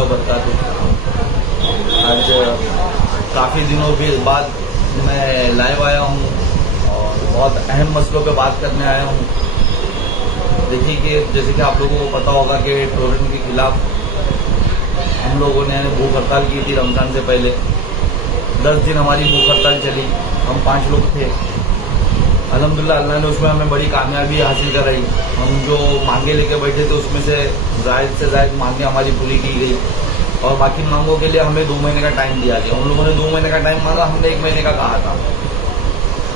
वबरकातुहू। आज काफ़ी दिनों के बाद मैं लाइव आया हूँ और बहुत अहम मसलों पे बात करने आया हूँ। देखिए कि जैसे कि आप लोगों को पता होगा कि टोरेंट के खिलाफ हम लोगों ने भूख हड़ताल की थी रमज़ान से पहले। 10 दिन हमारी भूख हड़ताल चली। हम 5 लोग थे। अल्हम्दुलिल्लाह अल्लाह ने उसमें हमें बड़ी कामयाबी हासिल कराई। हम जो मांगे लेके बैठे थे उसमें से ज़ायद मांगे हमारी पूरी की गई और बाकी मांगों के लिए हमें 2 महीने का टाइम दिया गया। उन लोगों ने 2 महीने का टाइम मांगा, हमने 1 महीने का कहा था।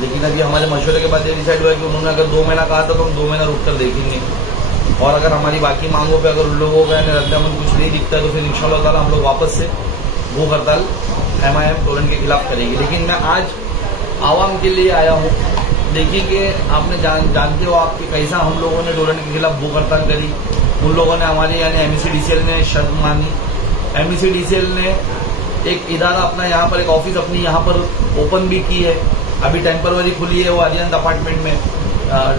लेकिन अभी हमारे मशवरे के बाद ये डिसाइड हुआ कि उन्होंने अगर 2 महीना कहा था तो हम 2 महीना रुक कर देखेंगे और अगर हमारी बाकी मांगों पे अगर उन लोगों का रद्द-ए-अमल कुछ नहीं दिखता है तो फिर इंशाअल्लाह ताला हम लोग वापस से भूख हड़ताल MIM टोरेंट के खिलाफ करेगी। लेकिन मैं आज आवाम के लिए आया हूँ। देखिए कि आपने जानते हो आपके कैसा हम लोगों ने टोरेंट के खिलाफ भूख हड़ताल करी। उन लोगों ने हमारे MECDCL ने शर्त मानी। MECDCL ने एक इदारा अपना यहाँ पर एक ऑफिस अपनी यहाँ पर ओपन भी की है। अभी टेम्पररी खुली है वो अरियंत अपार्टमेंट में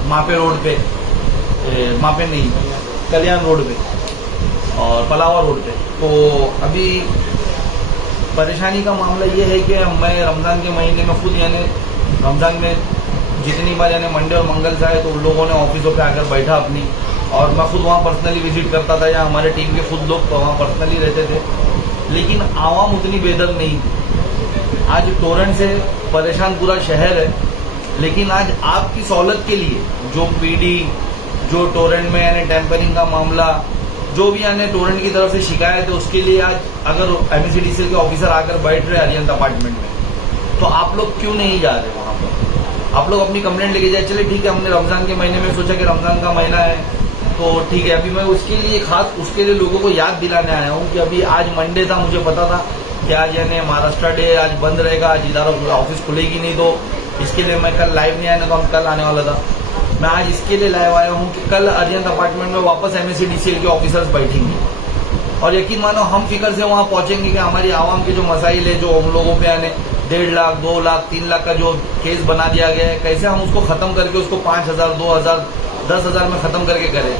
मापे रोड पे, मापे नहीं कल्याण रोड पे और पलावा रोड पे। तो अभी परेशानी का मामला ये है कि मैं रमज़ान के महीने में खुद रमज़ान में जितनी बार मंडे और मंगल जाए तो उन लोगों ने ऑफिसों पे आकर बैठा अपनी और मैं खुद वहाँ पर्सनली विजिट करता था या हमारे टीम के खुद लोग तो वहाँ पर्सनली रहते थे। लेकिन आवाम उतनी बेदर्द नहीं थी। आज टोरेंट से परेशान पूरा शहर है। लेकिन आज आपकी सहूलत के लिए जो PD जो टोरेंट में टेम्परिंग का मामला जो भी टोरेंट की तरफ से शिकायत है उसके लिए आज अगर MECDCL के ऑफिसर आकर बैठ रहे अरियंत अपार्टमेंट में तो आप लोग क्यों नहीं जा रहे वहाँ पर? आप लोग अपनी कंप्लेंट लेके जाए। चले ठीक है, हमने रमज़ान के महीने में सोचा कि रमज़ान का महीना है तो ठीक है। अभी मैं उसके लिए खास उसके लिए लोगों को याद दिलाने आया हूँ कि अभी आज मंडे था, मुझे पता था कि आज महाराष्ट्र डे आज बंद रहेगा, आज इदारा ऑफिस खुलेगी नहीं। तो इसके लिए मैं कल लाइव नहीं आया, तो हम कल आने वाला था। मैं आज इसके लिए लाइव आया हूँ कि कल अरियंत अपार्टमेंट में वापस MECDCL के ऑफिसर्स बैठेंगे और यकीन मानो हम फिक्र से वहाँ पहुंचेंगे कि हमारी आवाम के जो मसाइल है जो हम लोगों पे 1.5 लाख 2 लाख 3 लाख का जो केस बना दिया गया है कैसे हम उसको खत्म करके उसको 5,000 2,000 10,000 में खत्म करके करें।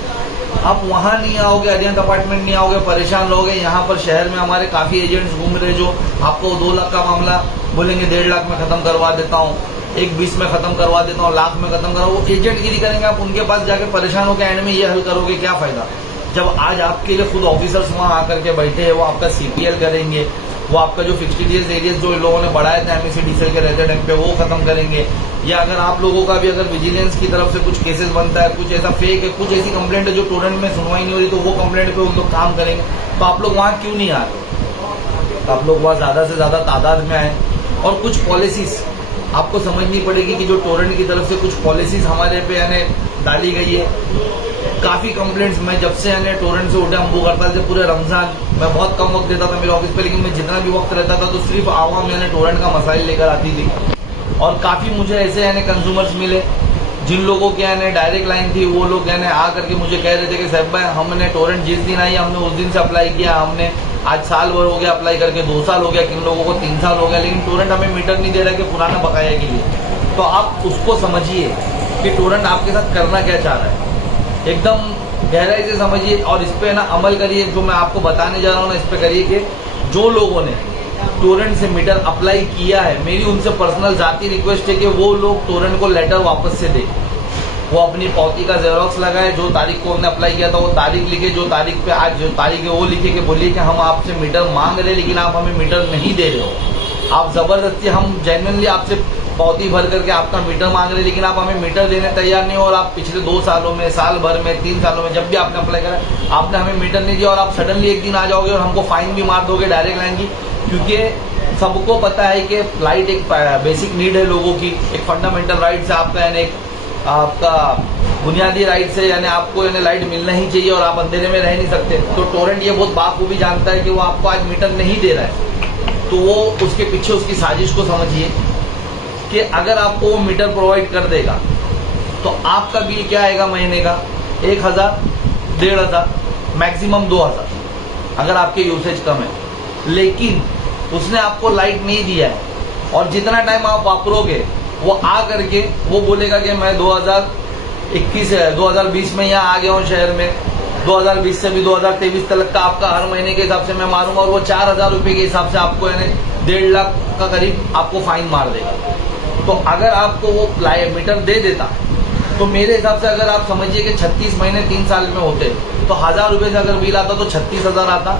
आप वहाँ नहीं आओगे, अरियंत अपार्टमेंट नहीं आओगे, परेशान रहोगे। यहाँ पर शहर में हमारे काफी एजेंट्स घूम रहे जो आपको 2 लाख का मामला बोलेंगे 1.5 लाख में खत्म करवा देता हूँ, 1.20 में खत्म करवा देता हूँ, लाख में खत्म करवा। वो एजेंटगिरी करेंगे, आप उनके पास जाके परेशान होकर एंड में ये हल करोगे, क्या फायदा? जब आज आपके लिए खुद ऑफिसर्स वहाँ आकर के बैठे हैं, वो आपका CPL करेंगे, वो आपका जो फिक्स्ड एरियाज जो लोगों ने बढ़ाए थे MECDCL के रहते टाइम पे वो खत्म करेंगे। या अगर आप लोगों का भी अगर विजिलेंस की तरफ से कुछ केसेस बनता है, कुछ ऐसा फेक है, कुछ ऐसी कंप्लेंट है जो टोरेंट में सुनवाई नहीं हो रही, तो वो कंप्लेंट पे उन लोग काम करेंगे। तो आप लोग वहाँ क्यों नहीं आ रहे? तो आप लोग वहाँ ज्यादा से ज्यादा तादाद में आए और कुछ पॉलिसीज आपको समझनी पड़ेगी कि जो टोरेंट की तरफ से कुछ पॉलिसीज हमारे पे डाली गई है। काफी कंप्लेंट्स मैं जब से टोरेंट से उठे हम भूख हड़ताल से पूरे रमजान मैं बहुत कम वक्त देता था मेरे ऑफिस पे, लेकिन मैं जितना भी वक्त रहता था तो सिर्फ आवाम टोरेंट का मसाइल लेकर आती थी। और काफी मुझे ऐसे कंज्यूमर्स मिले जिन लोगों के डायरेक्ट लाइन थी, वो लोग आ करके मुझे कह रहे थे कि साहब भाई हमने टोरेंट जिस दिन आई हमने उस दिन से अप्लाई किया, हमने आज साल भर हो गया अप्लाई करके, 2 साल हो गया, किन लोगों को 3 साल हो गया, लेकिन टोरेंट हमें मीटर नहीं दे रहा है कि पुराना बकाया के लिए। तो आप उसको समझिए कि टोरेंट आपके साथ करना क्या चाह रहा है, एकदम गहराई से समझिए और इस पे अमल करिए। जो मैं आपको बताने जा रहा हूँ इस पे करिए कि जो लोगों ने टोरेंट से मीटर अप्लाई किया है, मेरी उनसे पर्सनल जाती रिक्वेस्ट है कि वो लोग टोरेंट को लेटर वापस से दे। वो अपनी पावती का जेरोक्स लगाए, जो तारीख को उन्होंने अप्लाई किया था वो तारीख लिखे, जो तारीख पे आज जो तारीख है वो लिखे कि बोलिए कि हम आपसे मीटर मांग रहे हैं लेकिन आप हमें मीटर नहीं दे रहे हो। आप जबरदस्ती, हम जेन्युइनली आपसे पावती भर करके आपका मीटर मांग रहे हैं लेकिन आप हमें मीटर देने तैयार नहीं हो। और आप पिछले 2 सालों में, साल भर में, 3 सालों में जब भी आपने अप्लाई करा आपने हमें मीटर नहीं दिया और आप सडनली एक दिन आ जाओगे और हमको फाइन भी मार दोगे डायरेक्ट लाइन की। क्योंकि सबको पता है कि लाइट एक बेसिक नीड है लोगों की, एक फंडामेंटल राइट है आपका, आपका बुनियादी राइट से आपको लाइट मिलना ही चाहिए और आप अंधेरे में रह नहीं सकते। तो टोरेंट ये बहुत बाखूबी जानता है कि वो आपको आज मीटर नहीं दे रहा है, तो वो उसके पीछे उसकी साजिश को समझिए कि अगर आपको वो मीटर प्रोवाइड कर देगा तो आपका बिल क्या आएगा महीने का, 1,000 1,500 मैक्सिमम 2,000 अगर आपके यूसेज कम है। लेकिन उसने आपको लाइट नहीं दिया है और जितना टाइम आप वापरोगे वो आ करके वो बोलेगा कि मैं 2020 में यहाँ आ गया हूँ शहर में 2020 से भी 2023 तक का आपका हर महीने के हिसाब से मैं मारूंगा, और वो 4000 रुपये के हिसाब से आपको यानी 1.5 लाख का करीब आपको फाइन मार देगा। तो अगर आपको वो मीटर दे देता तो मेरे हिसाब से अगर आप समझिए कि 36 महीने 3 साल में होते तो 1000 रुपये से अगर बिल आता तो 36,000 आता,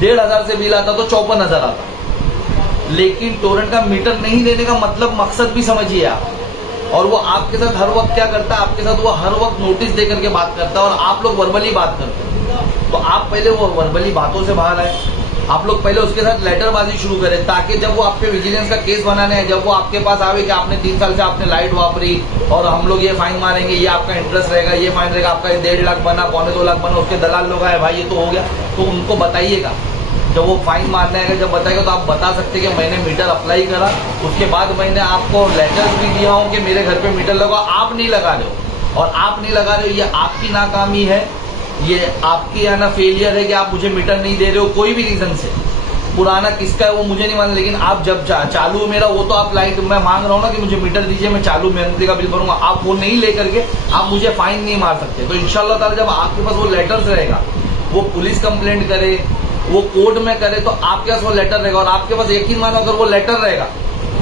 1,500 से बिल आता तो 54,000 आता। लेकिन टोरेंट का मीटर नहीं देने का मतलब मकसद भी समझिए आप। और वो आपके साथ हर वक्त क्या करता है, आपके साथ वो हर वक्त नोटिस दे करके बात करता है, और आप लोग वर्बली बात करते हैं। तो आप पहले वो वर्बली बातों से बाहर आए, आप लोग पहले उसके साथ लेटरबाजी शुरू करें, ताकि जब वो आप पे विजिलेंस का केस बनाने है, जब वो आपके पास आवे कि आपने 3 साल से आपने लाइट वापरी और हम लोग ये फाइन मारेंगे, ये आपका इंटरेस्ट रहेगा, ये फाइन रहेगा, आपका 1.5 लाख बना, 1.25 लाख बना, उसके दलाल लोग आए, भाई ये तो हो गया, तो उनको बताइएगा। जब वो फाइन मारने आएगा, जब बताएगा तो आप बता सकते कि मैंने मीटर अप्लाई करा, उसके बाद मैंने आपको लेटर्स भी दिया हूँ कि मेरे घर पे मीटर लगाओ, आप नहीं लगा रहे हो। और आप नहीं लगा रहे हो, ये आपकी नाकामी है, ये आपकी है ना फेलियर है कि आप मुझे मीटर नहीं दे रहे हो कोई भी रीजन से। पुराना किसका है वो मुझे नहीं मालूम, लेकिन आप जब चालू है मेरा, वो तो आप लाइट मैं मांग रहा हूँ ना कि मुझे मीटर दीजिए, मैं चालू मेहनती का बिल भरूंगा, आप वो नहीं लेकर के आप मुझे फाइन नहीं मार सकते। तो इंशाल्लाह ताला जब आपके पास वो लेटर्स रहेगा, वो पुलिस कंप्लेंट करे, वो कोर्ट में करे, तो आपके पास वो लेटर रहेगा। और आपके पास यकीन मानो अगर वो लेटर रहेगा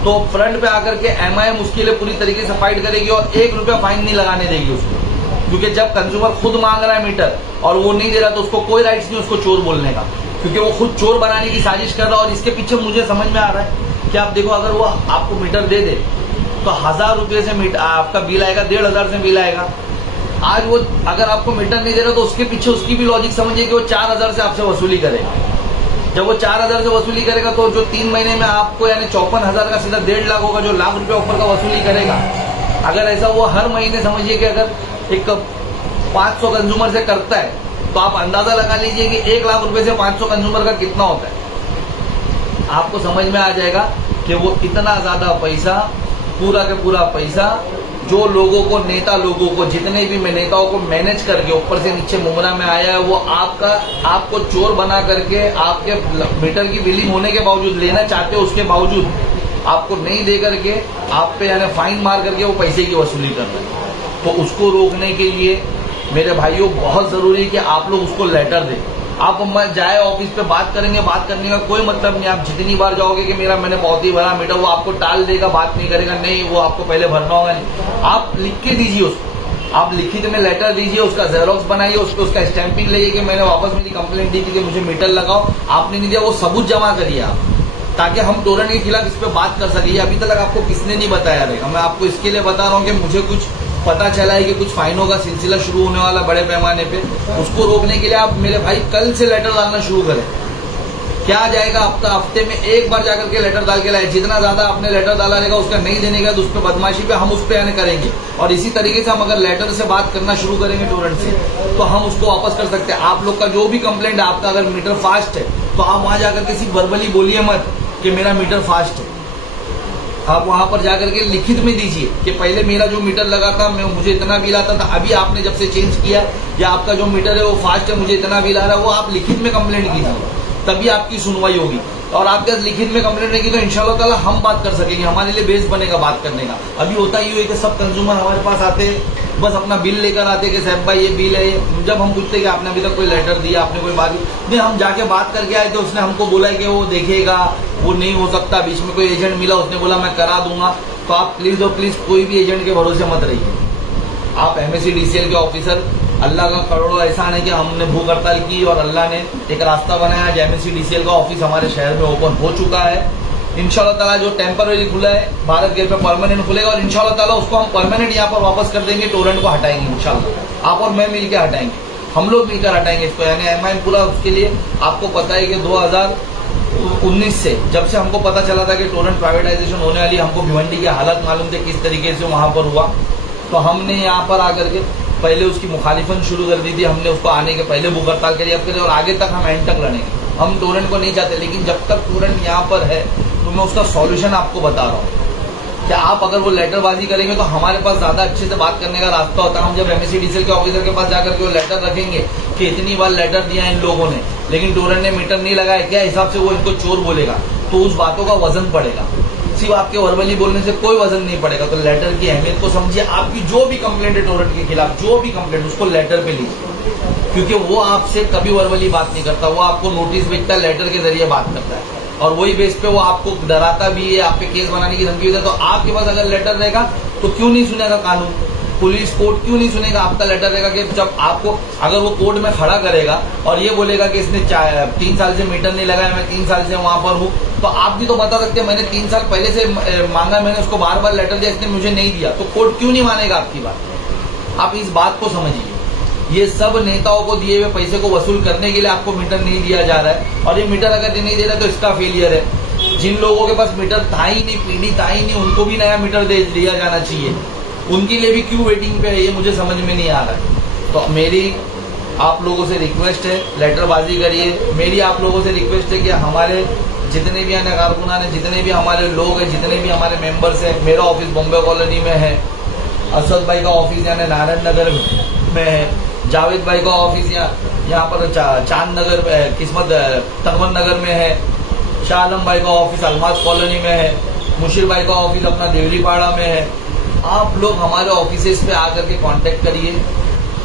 तो फ्रंट पे आकर के MIM उसके लिए पूरी तरीके से फाइट करेगी और 1 रुपया फाइन नहीं लगाने देगी उसको। क्योंकि जब कंज्यूमर खुद मांग रहा है मीटर और वो नहीं दे रहा, तो उसको कोई राइट्स नहीं उसको चोर बोलने का, क्योंकि वो खुद चोर बनाने की साजिश कर रहा है। और इसके पीछे मुझे समझ में आ रहा है कि आप देखो, अगर वो आपको मीटर दे दे तो 1000 रुपये से आपका बिल आएगा, 1,500 से बिल आएगा। आज वो अगर आपको मीटर नहीं दे रहा तो उसके पीछे उसकी भी लॉजिक समझिए कि वो 4000 से आपसे वसूली करेगा। जब वो 4000 से वसूली करेगा तो जो 3 महीने में आपको यानी 54,000 का सीधा 1.5 लाख होगा, जो लाख रुपये ऊपर का वसूली करेगा। अगर ऐसा वो हर महीने समझिए कि अगर एक 500 कंज्यूमर से करता है तो आप अंदाजा लगा लीजिए कि 1 लाख रुपए से 500 कंज्यूमर का कितना होता है। आपको समझ में आ जाएगा कि वो इतना ज्यादा पैसा, पूरा का पूरा पैसा जो लोगों को, नेता लोगों को, जितने भी नेताओं को मैनेज करके ऊपर से नीचे मुमरा में आया है, वो आपको चोर बना करके आपके मीटर की बिलिंग होने के बावजूद, लेना चाहते हो उसके बावजूद आपको नहीं दे करके आप पे यानी फाइन मार करके वो पैसे की वसूली कर रहे हैं। तो उसको रोकने के लिए मेरे भाइयों बहुत जरूरी है कि आप लोग उसको लेटर दें। आप जाए ऑफिस पे बात करेंगे, बात करने का कोई मतलब नहीं। आप जितनी बार जाओगे कि मैंने बहुत ही भरा मीटर, वो आपको टाल देगा, बात नहीं करेगा, नहीं वो आपको पहले भरना होगा। नहीं, आप लिख के दीजिए उसको, आप लिखित में लेटर दीजिए, उसका जेरोक्स बनाइए, उसका स्टैंपिंग लेइए कि मैंने वापस मेरी कंप्लेंट दी थी कि मुझे मीटर लगाओ, आपने नहीं दिया, वो सबूत जमा करिए आप, ताकि हम टोरेंट के खिलाफ इस पे बात कर सके। अभी तक आपको किसने नहीं बताया रहेगा, मैं आपको इसके लिए बता रहा हूँ कि मुझे कुछ पता चला है कि कुछ फाइनों का सिलसिला शुरू होने वाला बड़े पैमाने पे। उसको रोकने के लिए आप मेरे भाई कल से लेटर डालना शुरू करें। क्या जाएगा आपका, हफ्ते में एक बार जाकर के लेटर डाल के लाए। जितना ज्यादा आपने लेटर डाला रहेगा उसका नहीं देने का, तो उस पर बदमाशी पे हम उस पर करेंगे। और इसी तरीके से हम अगर लेटर से बात करना शुरू करेंगे टोरेंट से, तो हम उसको वापस कर सकते हैं। आप लोग का जो भी कंप्लेंट है, आपका अगर मीटर फास्ट है तो आप वहां जाकर के सिर्फ वर्बली बोलिए मत कि मेरा मीटर फास्ट है। आप वहां पर जाकर के लिखित में दीजिए कि पहले मेरा जो मीटर लगा था मुझे इतना बिल आता था, अभी आपने जब से चेंज किया या आपका जो मीटर है वो फास्ट है, मुझे इतना बिल आ रहा है। वो आप लिखित में कंप्लेंट कीजिए, तभी आपकी सुनवाई होगी। और आपके पास लिखित में कंप्लेंट रहेगी तो इंशाल्लाह ताला हम बात कर सकेंगे, हमारे लिए बेस बनेगा बात करने का। अभी होता ही है कि सब कंज्यूमर हमारे पास आते बस अपना बिल लेकर आते कि साहब भाई ये बिल है। जब हम पूछते कि आपने अभी तक कोई लेटर दिया, आपने कोई बात नहीं, हम जाके बात करके आए थे, उसने हमको बोला है कि वो देखेगा, वो नहीं हो सकता। बीच में कोई एजेंट मिला, उसने बोला मैं करा दूंगा। तो आप प्लीज और प्लीज कोई भी एजेंट के भरोसे मत रहिए। आप MSEDCL के ऑफिसर, अल्लाह का करोड़ों एहसान है कि हमने भूख हड़ताल की और अल्लाह ने एक रास्ता बनाया। आज MSEDCL का ऑफिस हमारे शहर में ओपन हो चुका है। इंशाल्लाह ताला जो टेम्पररी खुला है भारत गेट पे परमानेंट खुलेगा, और इंशाल्लाह ताला उसको हम परमानेंट यहाँ पर वापस कर देंगे। टोरेंट को हटाएंगे इंशाल्लाह, आप और मैं मिलकर हटाएंगे, हम लोग मिलकर हटाएंगे इसको। यानी MIM पूरा उसके लिए आपको पता है कि 2019 से जब से हमको पता चला था कि टोरेंट प्राइवेटाइजेशन होने वाली, हमको भिवंडी की हालत मालूम थे किस तरीके से वहां पर हुआ, तो हमने यहाँ पर आकर के पहले उसकी मुखालिफत शुरू कर दी थी। हमने उसको आने के पहले भूख हड़ताल करी, अब करें और आगे तक हम एंड तक लड़ेंगे। हम टोरेंट को नहीं चाहते, लेकिन जब तक टोरेंट यहाँ पर है तो मैं उसका सॉल्यूशन आपको बता रहा हूँ कि आप अगर वो लेटरबाजी करेंगे तो हमारे पास ज्यादा अच्छे से बात करने का रास्ता होता है। हम जब MSEDCL के ऑफिसर के पास जाकर के वो लेटर रखेंगे कि इतनी बार लेटर दिया इन लोगों ने, लेकिन टोरेंट ने मीटर नहीं लगाया, क्या हिसाब से वो इनको चोर बोलेगा, तो उस बातों का वजन पड़ेगा। सिर्फ आपके वर्बली बोलने से कोई वजन नहीं पड़ेगा। तो लेटर की अहमियत को समझिए। आपकी जो भी कंप्लेंट है टोरेंट के खिलाफ, जो भी कंप्लेंट, उसको लेटर पे लीजिए, क्योंकि वो आपसे कभी वर्बली बात नहीं करता, वो आपको नोटिस भेजता है, लेटर के जरिए बात करता है, और वही बेस पे वो आपको डराता भी है, आप पे केस बनाने की धमकी देता है। तो आपके पास अगर लेटर रहेगा तो क्यों नहीं सुनेगा कानून, पुलिस कोर्ट क्यों नहीं सुनेगा? आपका लेटर रहेगा कि जब आपको, अगर वो कोर्ट में खड़ा करेगा और ये बोलेगा कि इसने 3 साल से मीटर नहीं लगाया, मैं 3 साल से वहां पर हूँ, तो आप भी तो बता सकते हैं मैंने 3 साल पहले से मांगा, मैंने उसको बार बार लेटर दिया, इसने मुझे नहीं दिया, तो कोर्ट क्यों नहीं मानेगा आपकी बात? आप इस बात को समझिए। ये सब नेताओं को दिए हुए पैसे को वसूल करने के लिए आपको मीटर नहीं दिया जा रहा है, और ये मीटर अगर नहीं दे रहा है तो इसका फेलियर है। जिन लोगों के पास मीटर था ही नहीं, पीढ़ी था ही नहीं, उनको भी नया मीटर दे दिया जाना चाहिए। उनके लिए भी क्यों वेटिंग पे है, ये मुझे समझ में नहीं आ रहा है। तो मेरी आप लोगों से रिक्वेस्ट है, लेटरबाजी करिए। मेरी आप लोगों से रिक्वेस्ट है कि हमारे जितने भी आने कारकुनान है, जितने भी हमारे लोग हैं, जितने भी हमारे मेंबर्स हैं, मेरा ऑफिस बॉम्बे कॉलोनी में है, असद भाई का ऑफिस यानी नारायण नगर में है, जावेद भाई का ऑफिस यहाँ पर चांद नगर में, किस्मत तनवन नगर में है, शाह आलम भाई का ऑफिस अलमास कॉलोनी में है, मुशीर भाई का ऑफिस अपना देवलीपाड़ा में है। आप लोग हमारे ऑफिसेस पे आकर के कांटेक्ट करिए।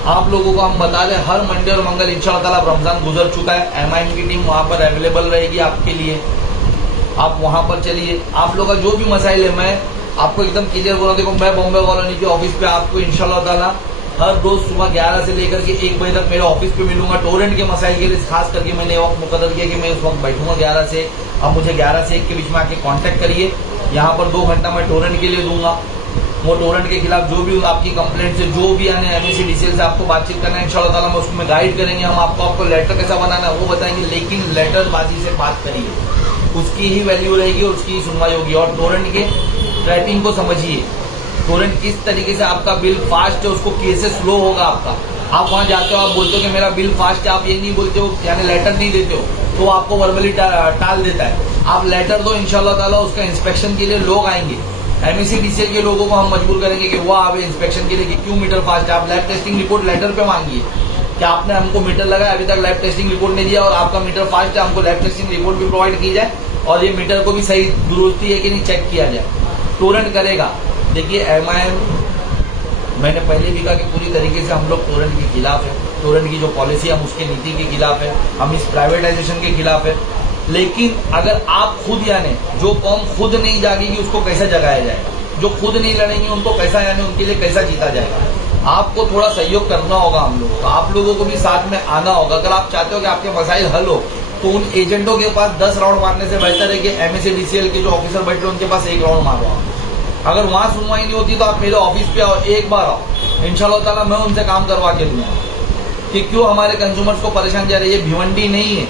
आप लोगों को हम बता दें, हर मंडे और मंगल इंशाअल्लाह ताला रमजान गुजर चुका है, एमआईएम की टीम वहां पर अवेलेबल रहेगी आपके लिए। आप वहां पर चलिए, आप लोग का जो भी मसाइल है, मैं आपको एकदम क्लियर बोला। देखो, मैं बॉम्बे कॉलोनी के ऑफिस पे आपको इंशाअल्लाह ताला हर रोज सुबह 11 से लेकर के 1 बजे तक मेरे ऑफिस पे मिलूंगा। टोरेंट के मसाइल के लिए खास करके मैंने वक्त मुकद्दर किया कि मैं उस वक्त बैठूंगा 11 से। अब मुझे 11 से 1 के बीच में आके कांटेक्ट करिए। यहाँ पर 2 घंटा मैं टोरेंट के लिए दूंगा। वो टोरेंट के खिलाफ जो भी आपकी कंप्लेंट से, जो भी आने एमएससी डीसीएल से आपको बातचीत करना है, इंशाअल्लाह ताला मैं उसमें गाइड करेंगे। हम आपको लेटर कैसा बनाना है वो बताएंगे, लेकिन लेटरबाजी से बात करिए, उसकी ही वैल्यू रहेगी और उसकी ही सुनवाई होगी। और टोरेंट के ट्रैपिंग को समझिए, टोरेंट किस तरीके से आपका बिल फास्ट है, उसको कैसे स्लो होगा आपका। आप वहां जाते हो, आप बोलते हो कि मेरा बिल फास्ट है, आप ये नहीं बोलते हो, यानी लेटर नहीं देते हो, तो वो आपको वर्बली टाल देता है। आप लेटर दो, इंशाअल्लाह ताला उसका इंस्पेक्शन के लिए लोग आएंगे। एमएससी डीसीएल के लोगों को हम मजबूर करेंगे कि वो आवे इंस्पेक्शन के लिए कि क्यों मीटर फास्ट है। आप लैब टेस्टिंग रिपोर्ट लेटर पे मांगिए कि आपने हमको मीटर लगाया, अभी तक लैब टेस्टिंग रिपोर्ट नहीं दिया और आपका मीटर फास्ट है, हमको लैब टेस्टिंग रिपोर्ट भी प्रोवाइड की जाए और ये मीटर को भी सही दुरुस्ती है कि नहीं चेक किया जाए। टोरेंट करेगा। देखिए, एमआईएम, मैंने पहले भी कहा कि पूरी तरीके से हम लोग टोरेंट के खिलाफ है। टोरेंट की जो पॉलिसी है हम उसकी नीति के खिलाफ है, हम इस प्राइवेटाइजेशन के खिलाफ है। लेकिन अगर आप खुद, यानी जो कौम खुद नहीं जागेगी उसको कैसे जगाया जाएगा, जो खुद नहीं लड़ेंगे उनको कैसा, यानी उनके लिए कैसा जीता जाएगा। आपको थोड़ा सहयोग करना होगा हम लोगों का, आप लोगों को भी साथ में आना होगा। अगर आप चाहते हो कि आपके मसाइल हल हो तो उन एजेंटों के पास 10 राउंड मारने से बेहतर है कि एमएससी डीसीएल के जो ऑफिसर बैठे उनके पास 1 राउंड मारो। अगर वहां सुनवाई नहीं होती तो आप मेरे ऑफिस पे आओ, एक बार आओ, इंशाअल्लाह ताला मैं उनसे काम करवा के दूंगा कि क्यों हमारे कंज्यूमर्स को परेशान जा रही है। भिवंडी नहीं है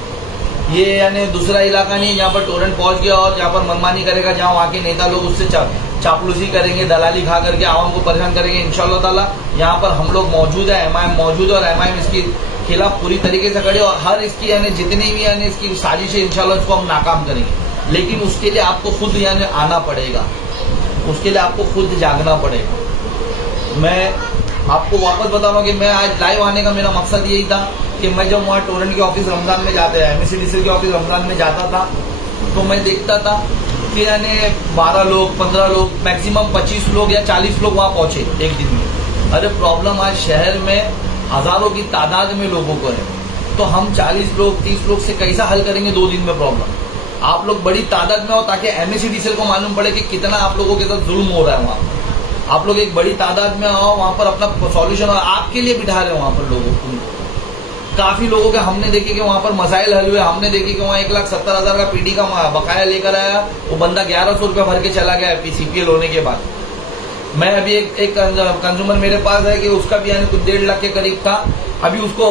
ये, यानी दूसरा इलाका नहीं है जहाँ पर टोरेंट पहुंच गया और जहाँ पर मनमानी करेगा, जहाँ वहाँ के नेता लोग उससे चापलूसी करेंगे, दलाली खा करके आवाम को परेशान करेंगे। इंशाअल्लाह ताला यहाँ पर हम लोग मौजूद है, एमआईएम मौजूद है और एमआईएम इसके खिलाफ पूरी तरीके से खड़े और हर इसकी, यानी जितनी भी यानी इसकी साजिश है, इंशाअल्लाह इसको हम नाकाम करेंगे। लेकिन उसके लिए आपको खुद यानी आना पड़ेगा, उसके लिए आपको खुद जागना पड़ेगा। मैं आपको वापस बता रहा हूँ कि मैं आज लाइव आने का मेरा मकसद यही था कि मैं जब वहाँ टोरेंट के ऑफिस रमजान में जाते हैं, एमएससी डीसीएल के ऑफिस रमजान में जाता था, तो मैं देखता था कि यानी 12 लोग, 15 लोग, मैक्सिमम 25 लोग या 40 लोग वहाँ पहुंचे एक दिन में। अरे प्रॉब्लम आज शहर में हजारों की तादाद में लोगों को है, तो हम 40 लोग 30 लोग से कैसा हल करेंगे 2 दिन में प्रॉब्लम। आप लोग बड़ी तादाद में हो ताकि एमएससी डीसीएल को मालूम पड़े कि कितना आप लोगों के साथ जुल्म हो रहा है वहाँ। आप लोग एक बड़ी तादाद में आओ, वहाँ पर अपना सॉल्यूशन और आपके लिए बिठा रहे हो वहाँ पर लोगों को। काफी लोगों के हमने देखे कि वहां पर मसाइल हल हुए। हमने देखे कि वहां 1,70,000 का पीडी का बकाया लेकर आया, वो बंदा 1100 रुपया भर के चला गया सीपीएल होने के बाद। मैं अभी एक कंज्यूमर मेरे पास है कि उसका भी यानी कुछ 1.5 लाख के करीब था। अभी उसको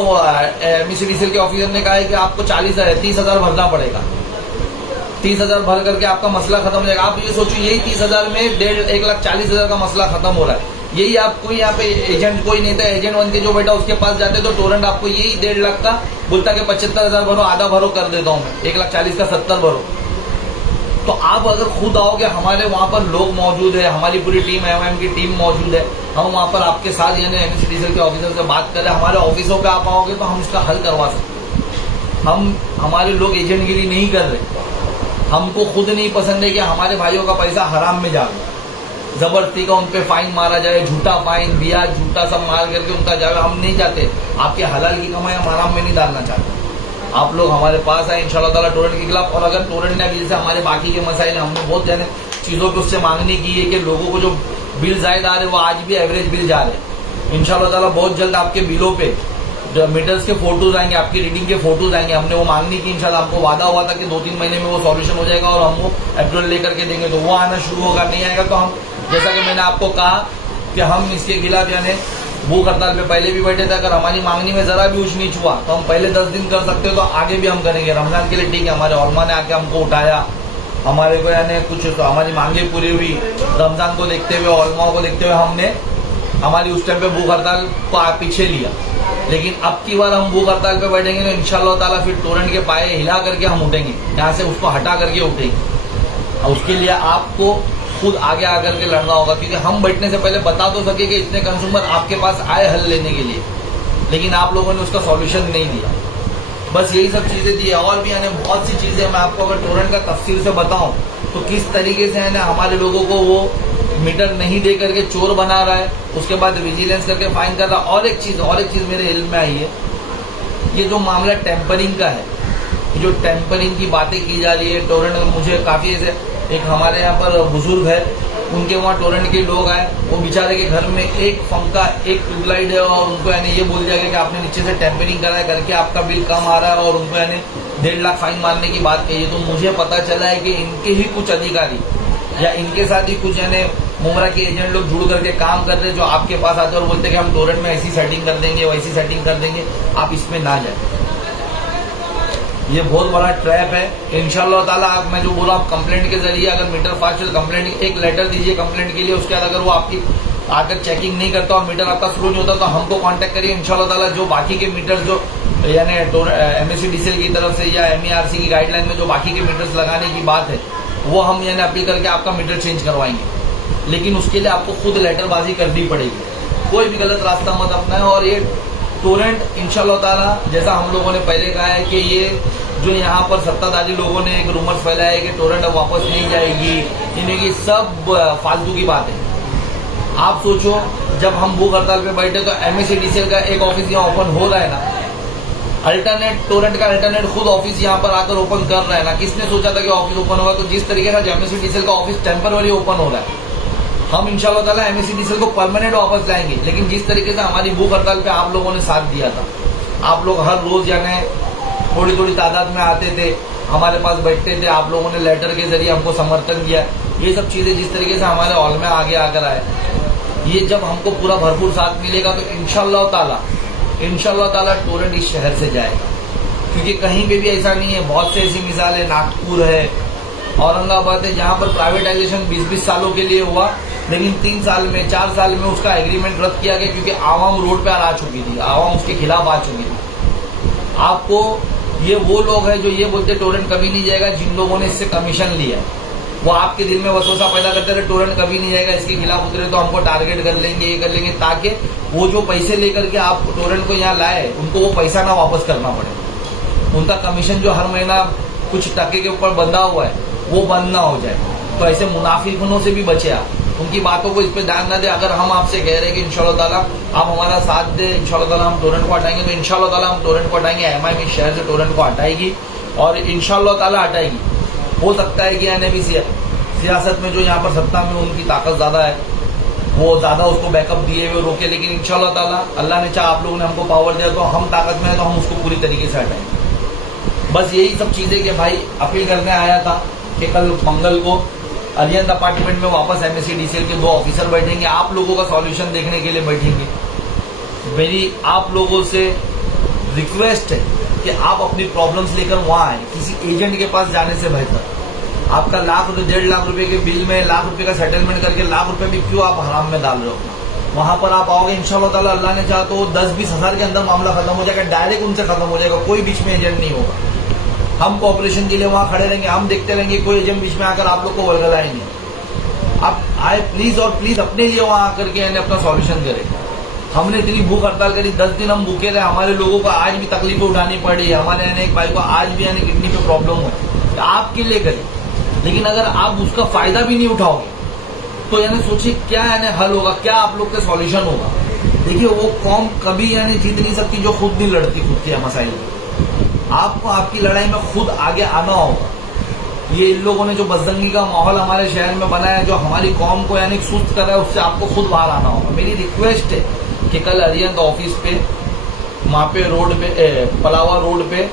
एमएससी डीसीएल के ऑफिसर ने कहा है कि आपको 30,000 भरना पड़ेगा। 30,000 भर करके आपका मसला खत्म हो जाएगा। आप ये सोचिए, यही 30,000 में 1,40,000 का मसला खत्म हो रहा है। यही आपको यहाँ पे एजेंट, कोई नहीं था, एजेंट बन के जो बेटा उसके पास जाते तो टोरेंट आपको यही 1.5 लाख का बोलता कि 75,000 भरो, आधा भरो कर देता हूँ मैं, 1,40,000 का 70 भरो। तो आप अगर खुद आओगे, हमारे वहां पर लोग मौजूद है, हमारी पूरी टीम एमआईएम की टीम मौजूद है, हम वहां पर आपके साथ यानी एमएससी डीसीएल के ऑफिसर से बात करें, हमारे ऑफिसों पे आप आओगे तो हम इसका हल करवा सकते हैं। हम हमारे लोग एजेंटगिरी नहीं कर रहे, हमको खुद नहीं पसंद है कि हमारे भाइयों का पैसा हराम में जाए, जबरदस्ती का उन पे फाइन मारा जाए, झूठा फाइन, ब्याज झूठा सब मार करके उनका जाए। हम नहीं चाहते, आपके हलाल की कमाई हम हराम में नहीं डालना चाहते। आप लोग हमारे पास आए इंशाल्लाह ताला टोरेंट के खिलाफ। और अगर टोरेंट ने अभी जैसे हमारे बाकी के मसाइल हमने बहुत जाने चीजों पे उससे मांगनी की है कि लोगों को जो बिल जायद आ रहे वो आज भी एवरेज बिल जा रहे हैं। इंशाल्लाह ताला बहुत जल्द आपके बिलों पे जो मीटर्स के फोटोज आएंगे, आपकी रीडिंग के फोटोज आएंगे। हमने वो मांगनी की, इंशाल्लाह हमको वादा हुआ था कि 2-3 महीने में वो सॉल्यूशन हो जाएगा और हम वो अप्रूवल लेकर के देंगे, तो वो आना शुरू होगा। नहीं आएगा तो हम, जैसा कि मैंने आपको कहा कि हम इसके खिलाफ यानी भूख हड़ताल पे पहले भी बैठे थे। अगर हमारी मांगनी में जरा भी ऊंच नीच हुआ तो हम पहले 10 दिन कर सकते हो, तो आगे भी हम करेंगे। रमजान के लिए ठीक है, हमारे उलमा ने आके हमको उठाया, हमारे को यानी कुछ तो हमारी मांगे पूरी हुई। रमजान को देखते हुए, उलमाओं को देखते हुए हमने हमारी उस टाइम पे भूख हड़ताल को पीछे लिया। लेकिन अब की बार हम भूख हड़ताल पे बैठेंगे तो इंशाल्लाह ताला फिर टोरेंट के पाए हिला करके हम उठेंगे, यहाँ से उसको हटा करके उठेंगे। और उसके लिए आपको खुद आगे आकर के लड़ना होगा, क्योंकि हम बैठने से पहले बता तो सके कि इतने कंज्यूमर आपके पास आए हल लेने के लिए, लेकिन आप लोगों ने उसका सॉल्यूशन नहीं दिया। बस यही सब चीजें दी। और भी यानी बहुत सी चीजें मैं आपको अगर टोरेंट का तफसील से बताऊं तो किस तरीके से है ना हमारे लोगों को वो मीटर नहीं दे करके चोर बना रहा है, उसके बाद विजिलेंस करके फाइन कर रहा है। और एक चीज मेरे इल्म में आई है, ये जो मामला टेम्परिंग का है, जो टेम्परिंग की बातें की जा रही है टोरेंट में, मुझे काफी ऐसे एक हमारे यहाँ पर बुजुर्ग है, उनके वहाँ टोरेंट के लोग आए, वो बेचारे के घर में एक पंखा एक ट्यूबलाइट है और उनको यानी ये बोल दिया गया कि आपने नीचे से टेम्परिंग करा है करके आपका बिल कम आ रहा है, और उनको यानी 1.5 लाख फाइन मारने की बात कही है। तो मुझे पता चला है कि इनके ही कुछ अधिकारी या इनके साथ ही कुछ यानी मुमरा के एजेंट लोग जुड़ करके काम कर रहे हैं, जो आपके पास आते हैं और बोलते हैं कि हम टोरेंट में ऐसी सेटिंग कर देंगे, वैसी सेटिंग कर देंगे, आप इसमें ना जाए। ये बहुत बड़ा ट्रैप है। इंशाल्लाह ताला मैं जो बोला, आप कंप्लेंट के जरिए अगर मीटर फास्ट है, कंप्लेंट एक लेटर दीजिए कंप्लेंट के लिए। उसके बाद अगर वो आपकी आकर चेकिंग नहीं करता और मीटर आपका स्लो नहीं होता तो हमको कांटेक्ट करिए। इंशाल्लाह ताला जो बाकी के मीटर जो यानी MSEDCL की तरफ से या MERC की गाइडलाइन में जो बाकी के मीटर्स लगाने की बात है, वो हम यानी अपील करके आपका मीटर चेंज करवाएंगे। लेकिन उसके लिए आपको खुद लेटरबाजी करनी पड़ेगी, कोई भी गलत रास्ता मत अपनाएं। और ये टोरेंट इंशाल्लाह ताला जैसा हम लोगों ने पहले कहा है कि ये जो यहाँ पर सत्ताधारी लोगों ने एक रूमर फैलाया है कि टोरेंट अब वापस नहीं जाएगी, इन्हें की सब फालतू की बात है। आप सोचो, जब हम भूख हड़ताल पे बैठे तो MSEDCL का एक ऑफिस यहाँ ओपन हो रहा है ना, अल्टरनेट टोरेंट का अल्टरनेट खुद ऑफिस यहाँ पर आकर ओपन कर रहा है ना। किसने सोचा था कि ऑफिस ओपन होगा? तो जिस तरीके से MSEDCL का ऑफिस टेम्पररी ओपन हो रहा है, हम इंशाल्लाह ताला MSEDCL को परमानेंट वापस लाएंगे। लेकिन जिस तरीके से हमारी भूख हड़ताल पे आप लोगों ने साथ दिया था, आप लोग हर रोज यानी थोड़ी थोड़ी तादाद में आते थे, हमारे पास बैठते थे, आप लोगों ने लेटर के जरिए हमको समर्थन दिया। ये सब चीजें जिस तरीके से हमारे हॉल में आगे आकर आए, ये जब हमको पूरा भरपूर साथ मिलेगा तो इंशाल्लाह ताला टोरेंट इस शहर से जाएगा। क्योंकि कहीं पे भी ऐसा नहीं है, बहुत से ऐसी मिसाल है, नागपुर है, औरंगाबाद है, जहाँ पर प्राइवेटाइजेशन 20-20 सालों के लिए हुआ, लेकिन 3 साल में 4 साल में उसका एग्रीमेंट रद्द किया गया, क्योंकि आवाम रोड पे आ चुकी थी, आवाम उसके खिलाफ आ चुकी थी। आपको ये वो लोग हैं जो ये बोलते टोरेंट कभी नहीं जाएगा, जिन लोगों ने इससे कमीशन लिया है, वो आपके दिल में वसवसा पैदा करते रहे टोरेंट कभी नहीं जाएगा, इसके खिलाफ उतरे तो हमको टारगेट कर लेंगे, ये कर लेंगे, ताकि वो जो पैसे लेकर के आप टोरेंट को यहाँ लाए, उनको वो पैसा ना वापस करना पड़े। उनका कमीशन जो हर महीना कुछ टके के ऊपर बंधा हुआ है, वो बंद ना हो जाए। तो ऐसे मुनाफिकों से भी बचे आप, उनकी बातों को इस पे ध्यान न दे। अगर हम आपसे कह रहे हैं कि इंशाल्लाह ताला आप हमारा साथ दे, इंशाल्लाह ताला हम टोरेंट को हटाएंगे, तो इंशाल्लाह ताला हम टोरेंट को हटाएंगे। MIM इस शहर से टोरेंट को हटाएगी और इंशाल्लाह ताला हटाएगी। हो सकता है कि यानी भी सियासत में जो यहाँ पर सत्ता में उनकी ताकत ज्यादा है, वो ज्यादा उसको बैकअप दिए हुए रोके, लेकिन इंशाल्लाह ताला अल्लाह ने चाहा, आप लोगों ने हमको पावर दिया तो हम ताकत में है तो हम उसको पूरी तरीके से हटाएंगे। बस यही सब चीजें कि भाई अपील करने आया था कि कल मंगल को अलियंत अपार्टमेंट में वापस MSEDCL के 2 ऑफिसर बैठेंगे, आप लोगों का सॉल्यूशन देखने के लिए बैठेंगे। मेरी आप लोगों से रिक्वेस्ट है कि आप अपनी प्रॉब्लम्स लेकर वहां आए, किसी एजेंट के पास जाने से बेहतर। आपका 1.5 लाख रुपए के बिल में 1 लाख रुपए का सेटलमेंट करके 1 लाख रुपए भी क्यों आप हराम में डाल रहे हो? वहां पर आप आओगे इंशाल्लाह ताला, अल्लाह ने चाहा तो 10-20 हजार के अंदर मामला खत्म हो जाएगा, डायरेक्ट उनसे खत्म हो जाएगा, कोई बीच में एजेंट नहीं होगा। हम कोऑपरेशन के लिए वहां खड़े रहेंगे, हम देखते रहेंगे, कोई एजेंट बीच में आकर आप लोग को वरगलाए नहीं। आप आए प्लीज और प्लीज अपने लिए वहां आकर के अपना सॉल्यूशन करें। हमने इतनी भूख हड़ताल करी, 10 दिन हम भूखे रहे, हमारे लोगों को आज भी तकलीफें उठानी पड़ी, हमारे एक भाई को आज भी किडनी पे प्रॉब्लम हुआ, आपके लिए करें। लेकिन अगर आप उसका फायदा भी नहीं उठाओगे तो यानी सोचिए क्या यानी हल होगा, क्या आप लोग का सॉल्यूशन होगा। देखिए वो कौम कभी यानी जीत नहीं सकती जो खुद नहीं लड़ती खुद के मसाइल में। आपको आपकी लड़ाई में खुद आगे आना होगा। ये इन लोगों ने जो बजदंगी का माहौल हमारे शहर में बनाया है, जो हमारी कौम को यानी सुस्त कर रहा है, उससे आपको खुद बाहर आना होगा। मेरी रिक्वेस्ट है कि कल अरियंत ऑफिस पे वहां पे रोड पे पलावा रोड पे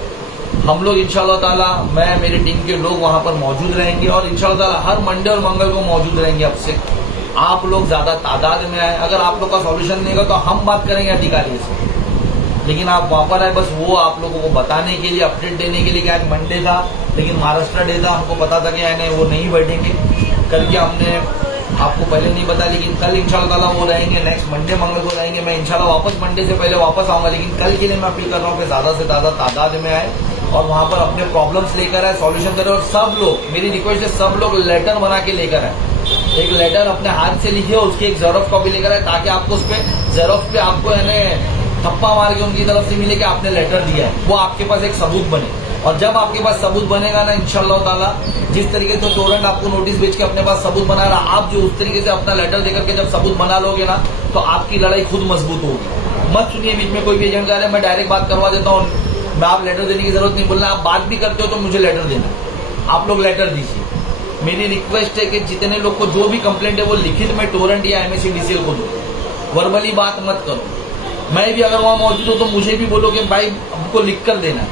हम लोग इंशाल्लाह ताला, मैं मेरी टीम के लोग वहां पर मौजूद रहेंगे और इंशाल्लाह ताला हर मंडे और मंगल को मौजूद रहेंगे। अब से आप लोग ज्यादा तादाद में आए। अगर आप लोग का सॉल्यूशन नहीं होगा तो हम बात करेंगे अधिकारी से, लेकिन आप वहां पर आए बस वो आप लोगों को बताने के लिए, अपडेट देने के लिए कि आज मंडे था लेकिन महाराष्ट्र डे था, हमको पता था कि यानी वो नहीं बैठेंगे। कल के हमने आपको पहले नहीं बताया, लेकिन कल इंशाल्लाह ताला वो रहेंगे। नेक्स्ट मंडे मंगल को रहेंगे। मैं इंशाल्लाह वापस मंडे से पहले वापस आऊंगा, लेकिन कल के लिए मैं अपील कर रहा हूँ कि ज्यादा से ज्यादा तादाद में आए और वहां पर अपने प्रॉब्लम्स लेकर आए, सॉल्यूशन करें। और सब लोग, मेरी रिक्वेस्ट है, सब लोग लेटर बना के लेकर आए। एक लेटर अपने हाथ से लिखे, उसकी एक जेरॉक्स कॉपी लेकर आए, ताकि आपको उस पे जेरॉक्स पे आपको यानी थप्पा मार के उनकी तरफ से मिले कि आपने लेटर दिया है, वो आपके पास एक सबूत बने। और जब आपके पास सबूत बनेगा ना, इंशाल्लाह ताला, जिस तरीके से टोरेंट आपको नोटिस भेज के अपने पास सबूत बना रहा, आप जो उस तरीके से अपना लेटर देकर के जब सबूत बना लोगे ना, तो आपकी लड़ाई खुद मजबूत होगी। मत सुनिए बीच में कोई भी एजेंट जा रहे हैं, मैं डायरेक्ट बात करवा देता हूँ, मैं आप लेटर देने की जरूरत नहीं बोलना। आप बात भी करते हो तो मुझे लेटर देना, आप लोग लेटर दीजिए। मेरी रिक्वेस्ट है कि जितने लोग को जो भी कंप्लेंट है वो लिखित में टोरेंट या MSCDCL को दो, वर्बली बात मत करो। मैं भी अगर वहां मौजूद हूं तो मुझे भी बोलो कि भाई हमको लिख कर देना,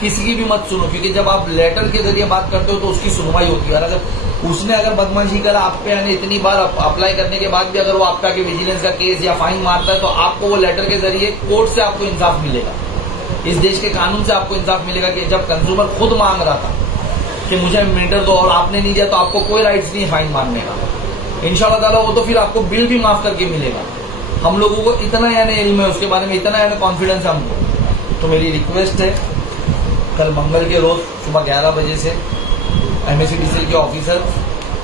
किसी की भी मत सुनो, क्योंकि जब आप लेटर के जरिए बात करते हो तो उसकी सुनवाई होती है। और अगर उसने अगर बदमाशी करा आप पे, यानी इतनी बार अप्लाई करने के बाद भी अगर वो आपका विजिलेंस का केस या फाइन मारता है, तो आपको वो लेटर के जरिए कोर्ट से आपको इंसाफ मिलेगा। इस देश के कानून से आपको इंसाफ मिलेगा कि जब कंज्यूमर खुद मांग रहा था कि मुझे मीटर दो और आपने नहीं दिया, तो आपको कोई राइट्स नहीं है फाइन मारने का। इंशाल्लाह ताला वो तो फिर आपको बिल भी माफ करके मिलेगा। हम लोगों को इतना यानी इल्म है उसके बारे में, इतना यानी कॉन्फिडेंस है हमको। तो मेरी रिक्वेस्ट है, कल मंगल के रोज सुबह 11 बजे से MSCDCL के ऑफिसर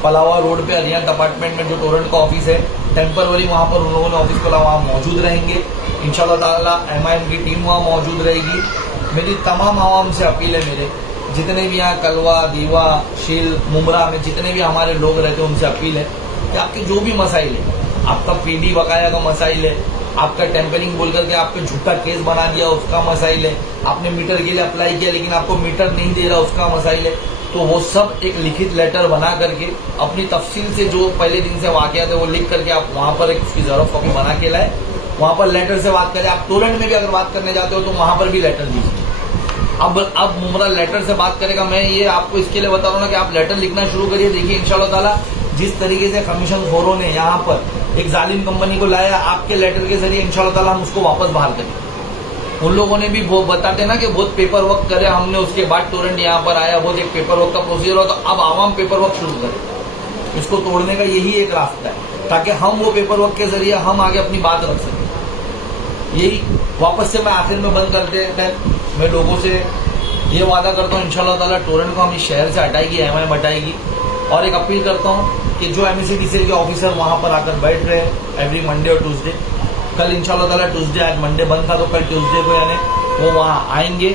पलावा रोड पे अरियंत अपार्टमेंट में जो टोरेंट का ऑफिस है, टेम्पररी वहां पर उन लोगों ने ऑफिस खोला, वहां मौजूद रहेंगे। इंशाल्लाह ताला MIM की टीम वहां मौजूद रहेगी। मेरी तमाम आवाम से अपील है, मेरे जितने भी यहाँ कलवा, दीवा, शील, मुमरा में जितने भी हमारे लोग रहते हैं, उनसे अपील है कि आपके जो भी मसाइल है, आपका PD बकाया का मसाइल है, आपका टेम्परिंग बोल करके आप पे झूठा केस बना दिया उसका मसाइल है, आपने मीटर के लिए अप्लाई किया लेकिन आपको मीटर नहीं दे रहा उसका मसाइल है, तो वो सब एक लिखित लेटर बना करके अपनी तफसील से जो पहले दिन से वाकया थे वो लिख करके आप वहां पर एक उसकी जेरॉक्स कॉपी बना के लाए, वहां पर लेटर से बात करें। आप टोरेंट में भी अगर बात करने जाते हो तो वहां पर भी लेटर दीजिए। अब मुमरा लेटर से बात करेगा। मैं ये आपको इसके लिए बता रहा हूँ ना कि आप लेटर लिखना शुरू करिए। देखिए इंशाल्लाह ताला जिस तरीके से कमीशन खोरों ने यहाँ पर एक जालिम कंपनी को लाया, आपके लेटर के जरिए इंशाल्लाह ताला हम उसको वापस बाहर करेंगे। उन लोगों ने भी वो बताते ना कि बहुत पेपर वर्क करे हमने, उसके बाद टोरेंट यहाँ पर आया, बहुत एक पेपर वर्क का प्रोसीजर हो, तो अब आवाम पेपर वर्क शुरू करें। इसको तोड़ने का यही एक रास्ता है, ताकि हम वो पेपर वर्क के जरिए हम आगे अपनी बात रख सकें। यही वापस से मैं आखिर में बंद करते हैं, मैं लोगों से ये वादा करता हूँ इंशाल्लाह ताला टोरेंट को हम इस शहर से हटाएगी, MIM हटाएगी। और एक अपील करता हूँ कि जो MSCDCL के ऑफिसर वहां पर आकर बैठ रहे हैं एवरी मंडे और ट्यूसडे, कल इंशाल्लाह ताला ट्यूसडे, आज मंडे बंद था तो कल ट्यूसडे को यानी वो वहां आएंगे।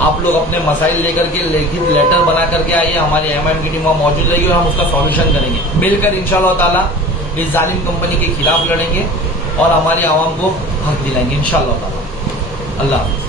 आप लोग अपने मसाइल लेकर के लिखित लेटर बना करके आइए, हमारी MIM की टीम वहां मौजूद रहेगी और हम उसका सॉल्यूशन करेंगे। मिलकर इंशाल्लाह ताला इस जालिम कंपनी के खिलाफ लड़ेंगे और हमारी आवाम को हक दिलाएंगे इंशाल्लाह ताला। अल्लाह हाफिज़।